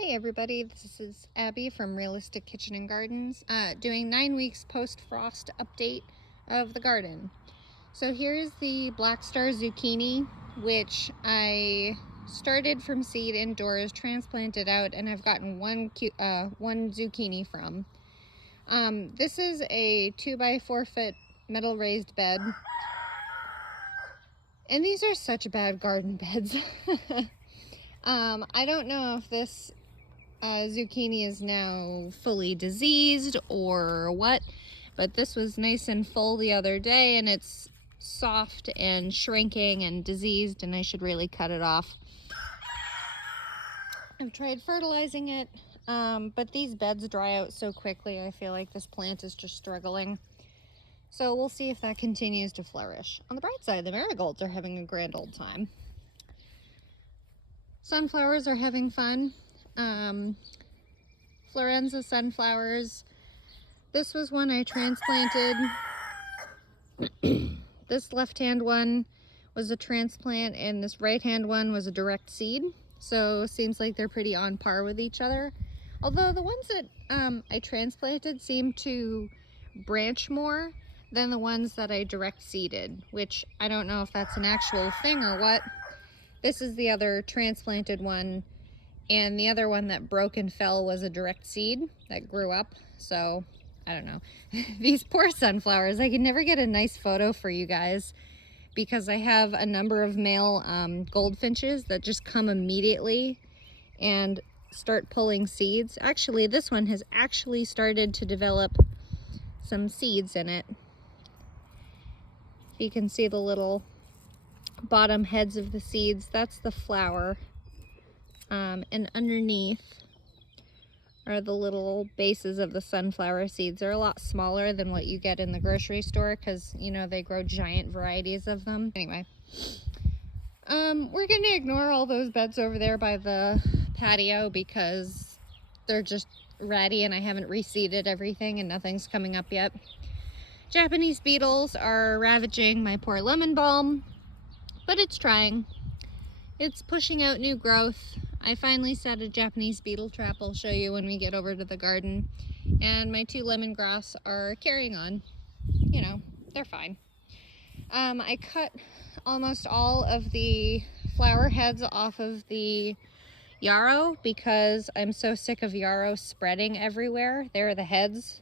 Hey everybody, this is Abby from Realistic Kitchen and Gardens, doing 9 weeks post-frost update of the garden. So here's the Black Star zucchini, which I started from seed indoors, transplanted out, and I've gotten one zucchini from. This is a 2x4 foot metal raised bed, and these are such bad garden beds. I don't know if this zucchini is now fully diseased or what, but this was nice and full the other day and it's soft and shrinking and diseased, and I should really cut it off. I've tried fertilizing it, but these beds dry out so quickly. I feel like this plant is just struggling. So we'll see if that continues to flourish. On the bright side, the marigolds are having a grand old time. Sunflowers are having fun. Florenza sunflowers. This was one I transplanted. This left-hand one was a transplant and this right-hand one was a direct seed. So seems like they're pretty on par with each other. Although the ones that I transplanted seem to branch more than the ones that I direct seeded, which I don't know if that's an actual thing or what. This is the other transplanted one, and the other one that broke and fell was a direct seed that grew up. So I don't know. These poor sunflowers, I can never get a nice photo for you guys because I have a number of male goldfinches that just come immediately and start pulling seeds. Actually, this one has actually started to develop some seeds in it. You can see the little bottom heads of the seeds. That's the flower. And underneath are the little bases of the sunflower seeds. They're a lot smaller than what you get in the grocery store because, you know, they grow giant varieties of them. Anyway, we're going to ignore all those beds over there by the patio because they're just ratty and I haven't reseeded everything and nothing's coming up yet. Japanese beetles are ravaging my poor lemon balm, but it's trying. It's pushing out new growth. I finally set a Japanese beetle trap I'll show you when we get over to the garden. And my 2 lemongrass are carrying on. You know, they're fine. I cut almost all of the flower heads off of the yarrow because I'm so sick of yarrow spreading everywhere. There are the heads.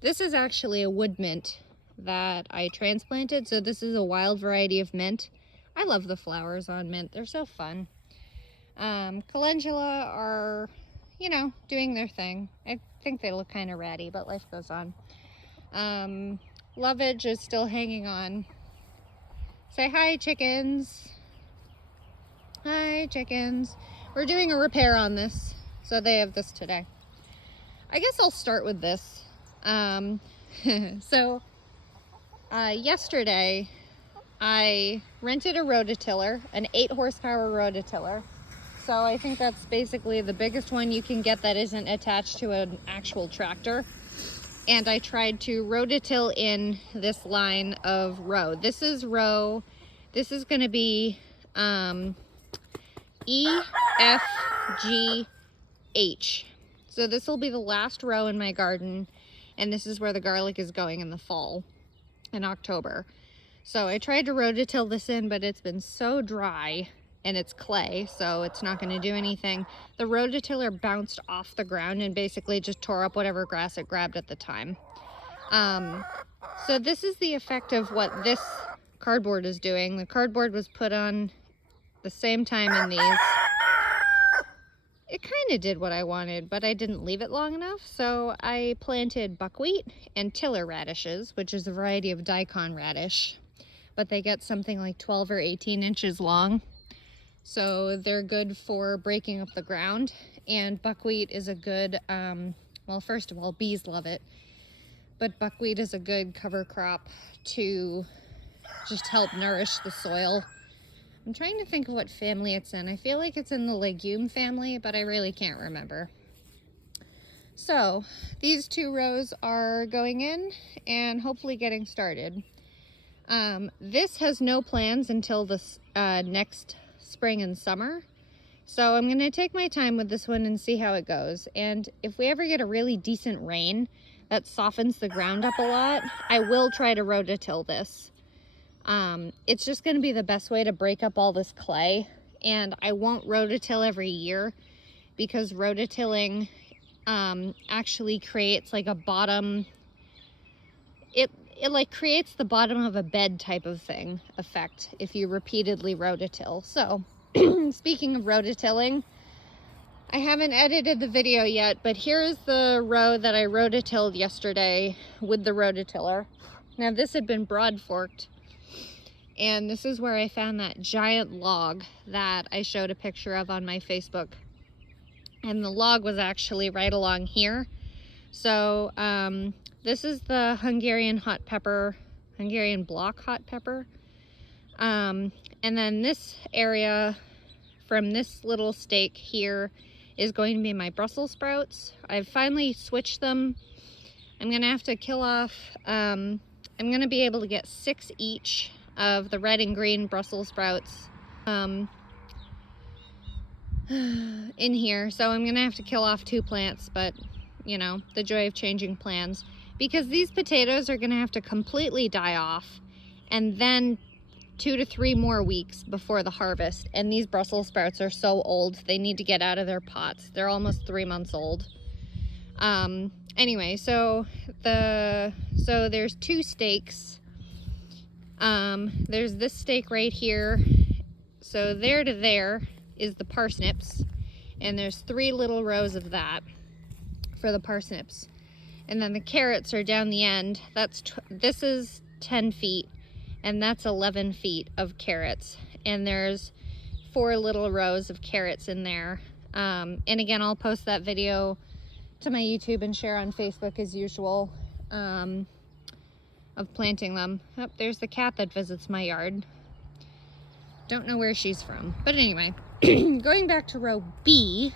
This is actually a wood mint that I transplanted, so this is a wild variety of mint. I love the flowers on mint. They're so fun. Calendula are, you know, doing their thing. I think they look kind of ratty, but life goes on. Lovage is still hanging on. Say hi, chickens. Hi, chickens. We're doing a repair on this, so they have this today. I guess I'll start with this. Yesterday, I rented a rototiller, an 8 horsepower rototiller. So I think that's basically the biggest one you can get that isn't attached to an actual tractor. And I tried to rototill in this line of row. This is row, this is going to be E, F, G, H. So this will be the last row in my garden. And this is where the garlic is going in the fall, in October. So I tried to rototill this in, but it's been so dry and it's clay, so it's not going to do anything. The rototiller bounced off the ground and basically just tore up whatever grass it grabbed at the time. So this is the effect of what this cardboard is doing. The cardboard was put on the same time in these. It kind of did what I wanted, but I didn't leave it long enough, so I planted buckwheat and tiller radishes, which is a variety of daikon radish, but they get something like 12 or 18 inches long. So they're good for breaking up the ground, and buckwheat is a good, well, first of all, bees love it, but buckwheat is a good cover crop to just help nourish the soil. I'm trying to think of what family it's in. I feel like it's in the legume family, but I really can't remember. So these 2 rows are going in and hopefully getting started. This has no plans until this next spring and summer. So I'm going to take my time with this one and see how it goes. And if we ever get a really decent rain that softens the ground up a lot, I will try to rototill this. It's just going to be the best way to break up all this clay. And I won't rototill every year because rototilling actually creates like a bottom, it like creates the bottom of a bed type of thing effect if you repeatedly rototill. So speaking of rototilling, I haven't edited the video yet, but here's the row that I rototilled yesterday with the rototiller. Now this had been broad forked, and this is where I found that giant log that I showed a picture of on my Facebook. And the log was actually right along here. So this is the Hungarian hot pepper, Hungarian block hot pepper. And then this area from this little stake here is going to be my Brussels sprouts. I've finally switched them. I'm gonna have to kill off, I'm gonna be able to get 6 each of the red and green Brussels sprouts in here. So I'm gonna have to kill off 2 plants, but you know, the joy of changing plans. Because these potatoes are gonna have to completely die off, and then 2 to 3 more weeks before the harvest. And these Brussels sprouts are so old, they need to get out of their pots. They're almost 3 months old. Anyway, so there's 2 stakes. There's this stake right here. So there to there is the parsnips, and there's 3 little rows of that for the parsnips. And then the carrots are down the end. This is 10 feet, and that's 11 feet of carrots. And there's 4 little rows of carrots in there. And again, I'll post that video to my YouTube and share on Facebook as usual, of planting them. Oh, there's the cat that visits my yard. Don't know where she's from. But anyway, going back to row B.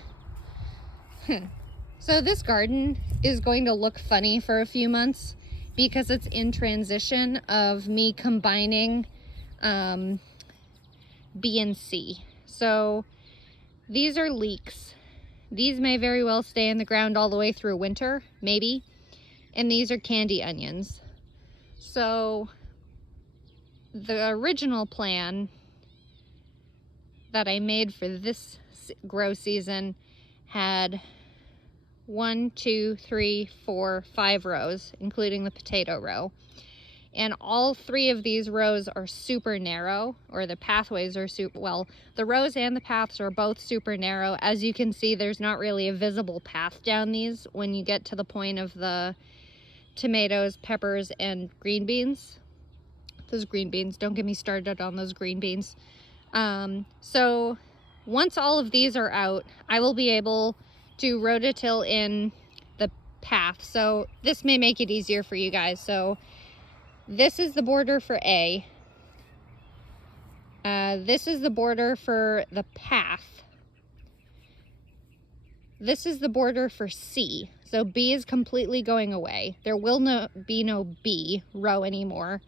So this garden is going to look funny for a few months because it's in transition of me combining B and C. So these are leeks. These may very well stay in the ground all the way through winter, maybe. And these are candy onions. So the original plan that I made for this grow season had 1, 2, 3, 4, 5 rows, including the potato row. And all 3 of these rows are super narrow, or the pathways are well, the rows and the paths are both super narrow. As you can see, there's not really a visible path down these when you get to the point of the tomatoes, peppers, and green beans. Those green beans, don't get me started on those green beans. So once all of these are out, I will be able to rototill in the path. So this may make it easier for you guys. So this is the border for A. This is the border for the path. This is the border for C. So B is completely going away. There will be no B row anymore.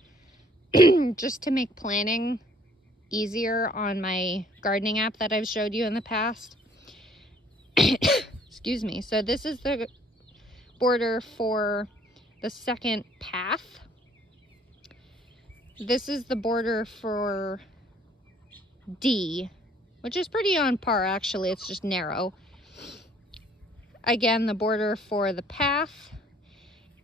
Just to make planning easier on my gardening app that I've showed you in the past. Excuse me. So this is the border for the second path. This is the border for D, which is pretty on par actually, it's just narrow. Again, the border for the path.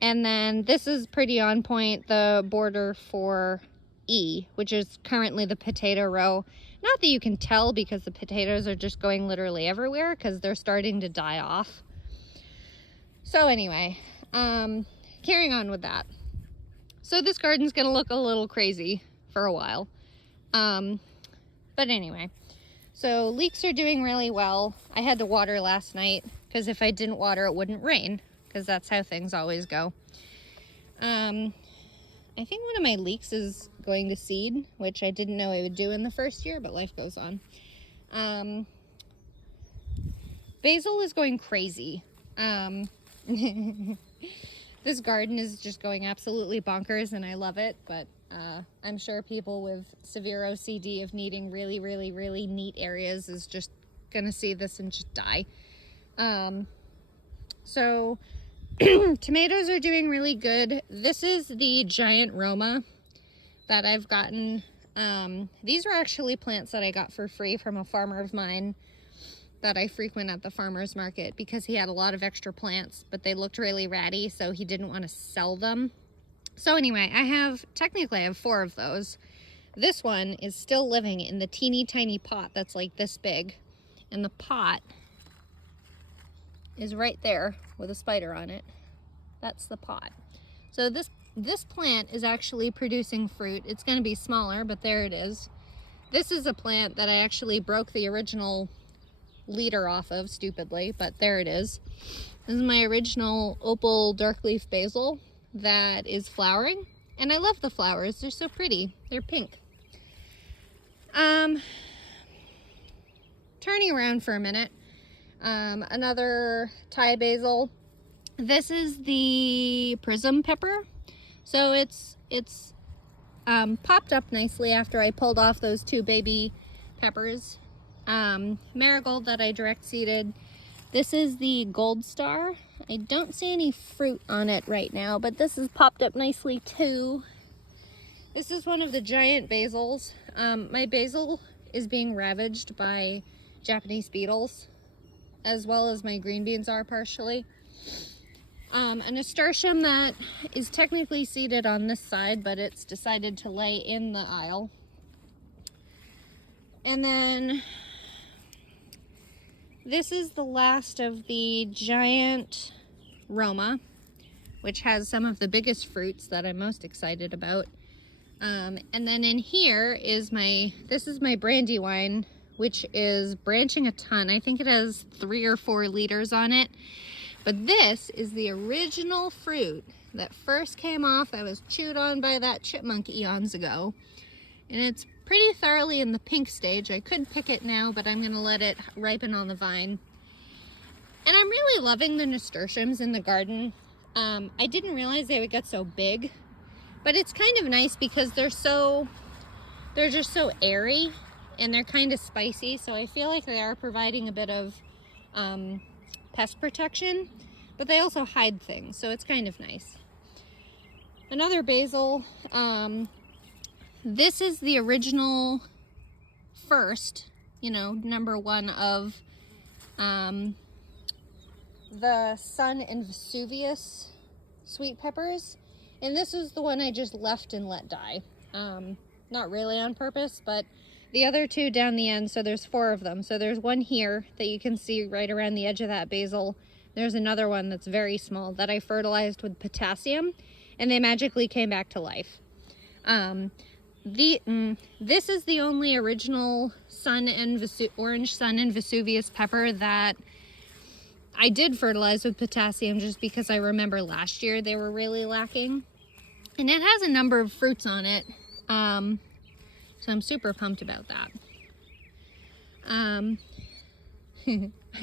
And then this is pretty on point, the border for E, which is currently the potato row. Not that you can tell because the potatoes are just going literally everywhere because they're starting to die off. So anyway, carrying on with that. So this garden's gonna look a little crazy for a while. But anyway, so leeks are doing really well. I had to water last night because if I didn't water, it wouldn't rain, because that's how things always go. I think one of my leeks is going to seed, which I didn't know I would do in the first year, but life goes on. Basil is going crazy. This garden is just going absolutely bonkers and I love it, but I'm sure people with severe OCD of needing really, really, really neat areas is just gonna see this and just die. So tomatoes are doing really good. This is the giant Roma that I've gotten. These were actually plants that I got for free from a farmer of mine that I frequent at the farmer's market, because he had a lot of extra plants, but they looked really ratty, so he didn't want to sell them. So anyway, technically I have 4 of those. This one is still living in the teeny tiny pot that's like this big, and the pot is right there with a spider on it. That's the pot. So this plant is actually producing fruit. It's going to be smaller, but there it is. This is a plant that I actually broke the original leader off of, stupidly, but there it is. This is my original opal dark leaf basil that is flowering, and I love the flowers. They're so pretty. They're pink. Turning around for a minute, another Thai basil. This is the prism pepper. So it's popped up nicely after I pulled off those 2 baby peppers. Marigold that I direct seeded. This is the gold star. I don't see any fruit on it right now, but this has popped up nicely too. This is one of the giant basils. My basil is being ravaged by Japanese beetles, as well as my green beans are partially. A nasturtium that is technically seeded on this side, but it's decided to lay in the aisle. And then this is the last of the giant Roma, which has some of the biggest fruits that I'm most excited about. And then in here is this is my Brandywine, which is branching a ton. I think it has 3 or 4 liters on it. But this is the original fruit that first came off, that was chewed on by that chipmunk eons ago. And it's pretty thoroughly in the pink stage. I could pick it now, but I'm gonna let it ripen on the vine. And I'm really loving the nasturtiums in the garden. I didn't realize they would get so big, but it's kind of nice because they're just so airy and they're kind of spicy. So I feel like they are providing a bit of pest protection, but they also hide things, so it's kind of nice. Another basil. This is the original first, number 1 of the Sun and Vesuvius sweet peppers. And this is the one I just left and let die. Not really on purpose, but the other 2 down the end, so there's 4 of them. So there's one here that you can see right around the edge of that basil. There's another one that's very small that I fertilized with potassium, and they magically came back to life. This is the only original orange Sun and Vesuvius pepper that I did fertilize with potassium, just because I remember last year they were really lacking. And it has a number of fruits on it, so I'm super pumped about that.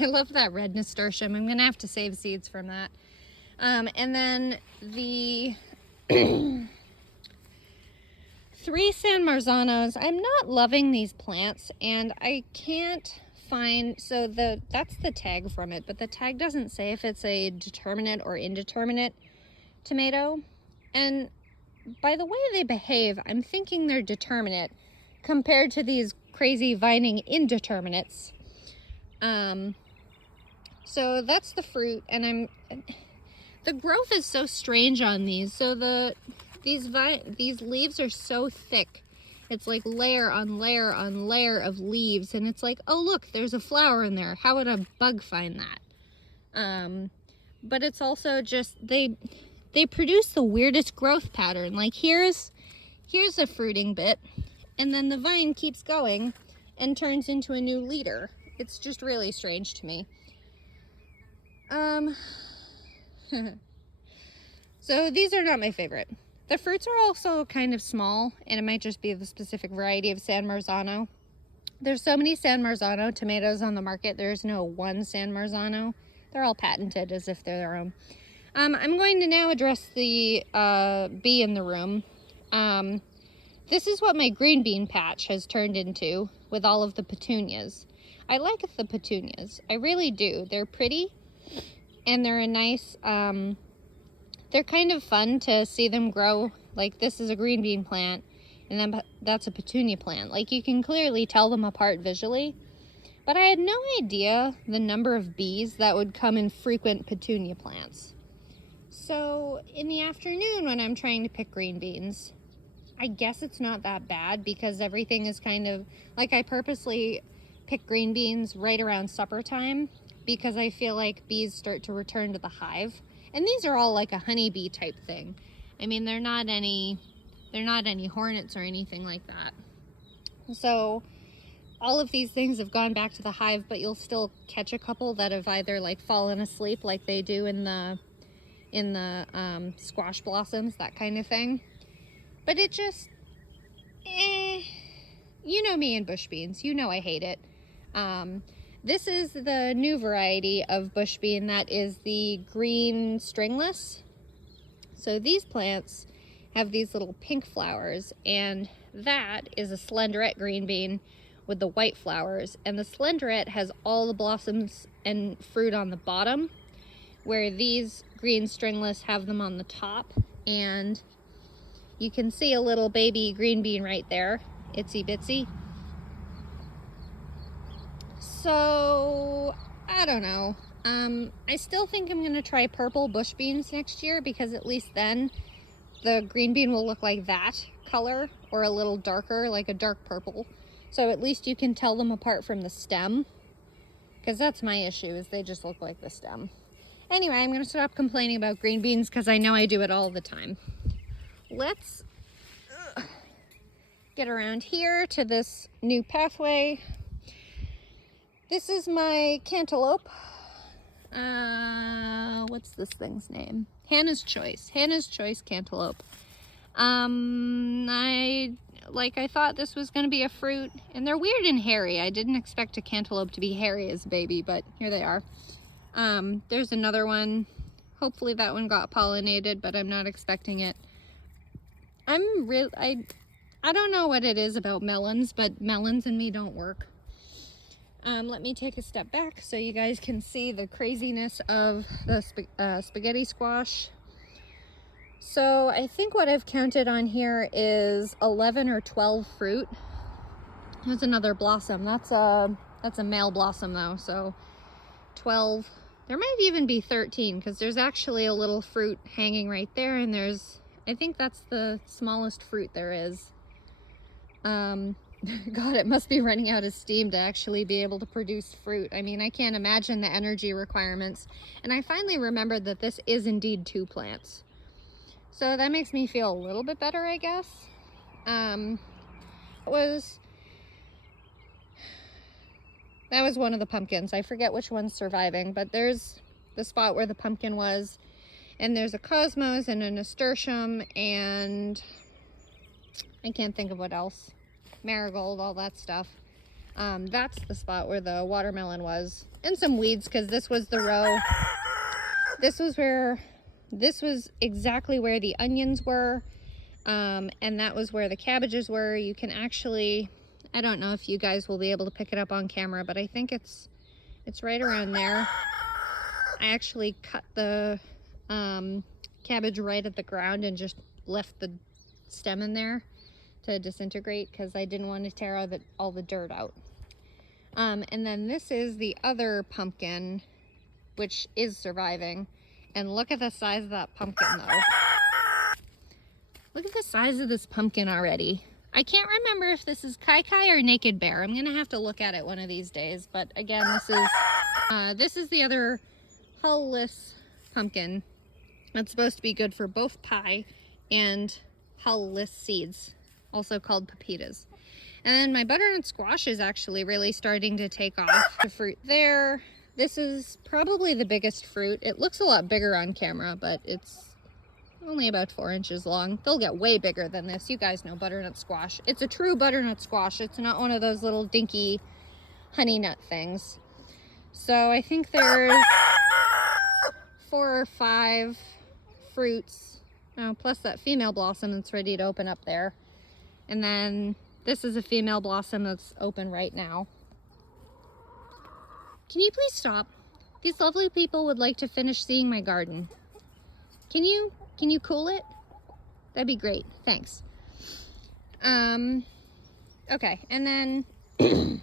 I love that red nasturtium. I'm gonna have to save seeds from that. And then the 3 San Marzanos. I'm not loving these plants, and I can't find, that's the tag from it, but the tag doesn't say if it's a determinate or indeterminate tomato. And by the way they behave, I'm thinking they're determinate compared to these crazy vining indeterminates. So that's the fruit, and the growth is so strange on these. So these leaves are so thick. It's like layer on layer on layer of leaves, and it's like, oh look, there's a flower in there. How would a bug find that? But it's also just they produce the weirdest growth pattern. Like here's a fruiting bit, and then the vine keeps going and turns into a new leader. It's just really strange to me. So these are not my favorite. The fruits are also kind of small, and it might just be the specific variety of San Marzano. There's so many San Marzano tomatoes on the market. There's no one San Marzano. They're all patented as if they're their own. I'm going to now address the bee in the room. This is what my green bean patch has turned into with all of the petunias. I like the petunias. I really do. They're pretty, and they're a nice, they're kind of fun to see them grow. Like, this is a green bean plant, and then that's a petunia plant. Like, you can clearly tell them apart visually. But I had no idea the number of bees that would come and frequent petunia plants. So in the afternoon when I'm trying to pick green beans, I guess it's not that bad because everything is kind of, like, I purposely pick green beans right around supper time because I feel like bees start to return to the hive. And these are all like a honeybee type thing. I mean, they're not any hornets or anything like that. So all of these things have gone back to the hive, but you'll still catch a couple that have either like fallen asleep like they do in the squash blossoms, that kind of thing. But it just, you know me and bush beans, you know I hate it. This is the new variety of bush bean that is the green stringless. So these plants have these little pink flowers, and that is a slenderette green bean with the white flowers, and the slenderette has all the blossoms and fruit on the bottom, where these green stringless have them on the top. And you can see a little baby green bean right there, itsy bitsy. So I don't know, I still think I'm gonna try purple bush beans next year, because at least then the green bean will look like that color, or a little darker, like a dark purple. So at least you can tell them apart from the stem, because that's my issue, is they just look like the stem. Anyway, I'm going to stop complaining about green beans because I know I do it all the time. Let's get around here to this new pathway. This is my cantaloupe. What's this thing's name? Hannah's Choice. Hannah's Choice cantaloupe. I thought this was going to be a fruit, and they're weird and hairy. I didn't expect a cantaloupe to be hairy as a baby, but here they are. There's another one. Hopefully that one got pollinated, but I'm not expecting it. I don't know what it is about melons, but melons and me don't work. Let me take a step back so you guys can see the craziness of the spaghetti squash. So I think what I've counted on here is 11 or 12 fruit. There's another blossom. That's a male blossom though, so 12. There might even be 13, because there's actually a little fruit hanging right there, and I think that's the smallest fruit there is. God, it must be running out of steam to actually be able to produce fruit. I mean, I can't imagine the energy requirements. And I finally remembered that this is indeed 2 plants. So that makes me feel a little bit better, I guess. That was one of the pumpkins. I forget which one's surviving, but there's the spot where the pumpkin was, and there's a cosmos and a nasturtium, and I can't think of what else. Marigold, all that stuff. That's the spot where the watermelon was, and some weeds, because this was the row. This was exactly where the onions were, and that was where the cabbages were. You can actually, I don't know if you guys will be able to pick it up on camera, but I think it's right around there. I actually cut the cabbage right at the ground and just left the stem in there to disintegrate, because I didn't want to tear all the dirt out. And then this is the other pumpkin, which is surviving. And look at the size of that pumpkin though. Look at the size of this pumpkin already. I can't remember if this is Kai Kai or Naked Bear. I'm gonna have to look at it one of these days. But again, this is the other hull-less pumpkin. That's supposed to be good for both pie and hull-less seeds, also called pepitas. And then my butternut squash is actually really starting to take off. The fruit there. This is probably the biggest fruit. It looks a lot bigger on camera, but it's only about 4 inches long. They'll get way bigger than this. You guys know butternut squash. It's a true butternut squash. It's not one of those little dinky honey nut things. So I think there's 4 or 5 fruits. Oh, plus that female blossom that's ready to open up there. And then this is a female blossom that's open right now. Can you please stop? These lovely people would like to finish seeing my garden. Can you cool it? That'd be great. Thanks. Okay, and then the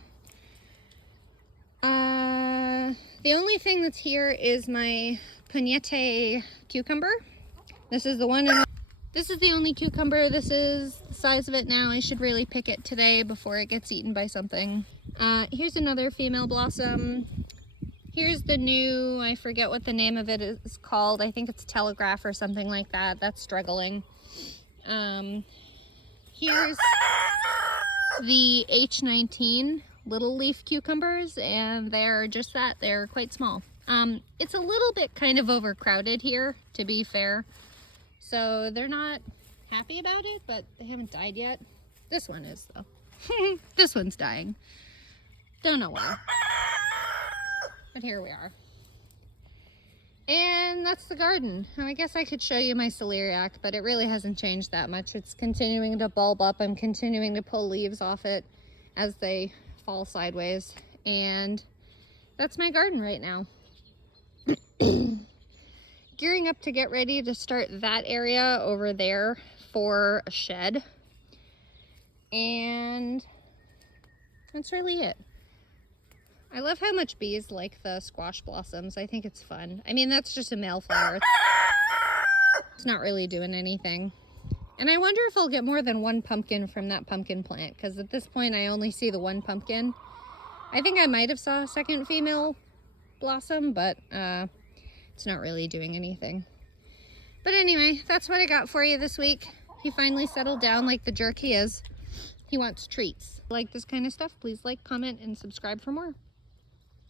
only thing that's here is my pugnette cucumber. This is the one this is the only cucumber. This is the size of it now. I should really pick it today before it gets eaten by something. Here's another female blossom. Here's the new, I forget what the name of it is called. I think it's Telegraph or something like that. That's struggling. Here's the H19 little leaf cucumbers, and they're just that. They're quite small. It's a little bit kind of overcrowded here, to be fair. So they're not happy about it, but they haven't died yet. This one is, though. This one's dying. Don't know why. But here we are. And that's the garden. I guess I could show you my celeriac, but it really hasn't changed that much. It's continuing to bulb up. I'm continuing to pull leaves off it as they fall sideways. And that's my garden right now. Gearing up to get ready to start that area over there for a shed. And that's really it. I love how much bees like the squash blossoms. I think it's fun. I mean, that's just a male flower. It's not really doing anything. And I wonder if I'll get more than one pumpkin from that pumpkin plant, because at this point I only see the one pumpkin. I think I might have saw a second female blossom, but it's not really doing anything. But anyway, that's what I got for you this week. He finally settled down like the jerk he is. He wants treats. Like this kind of stuff, please like, comment, and subscribe for more.